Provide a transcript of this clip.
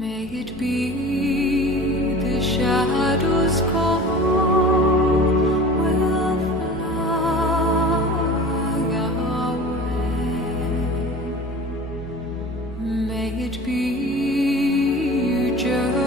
May it be the shadows call will fly away. May it be you just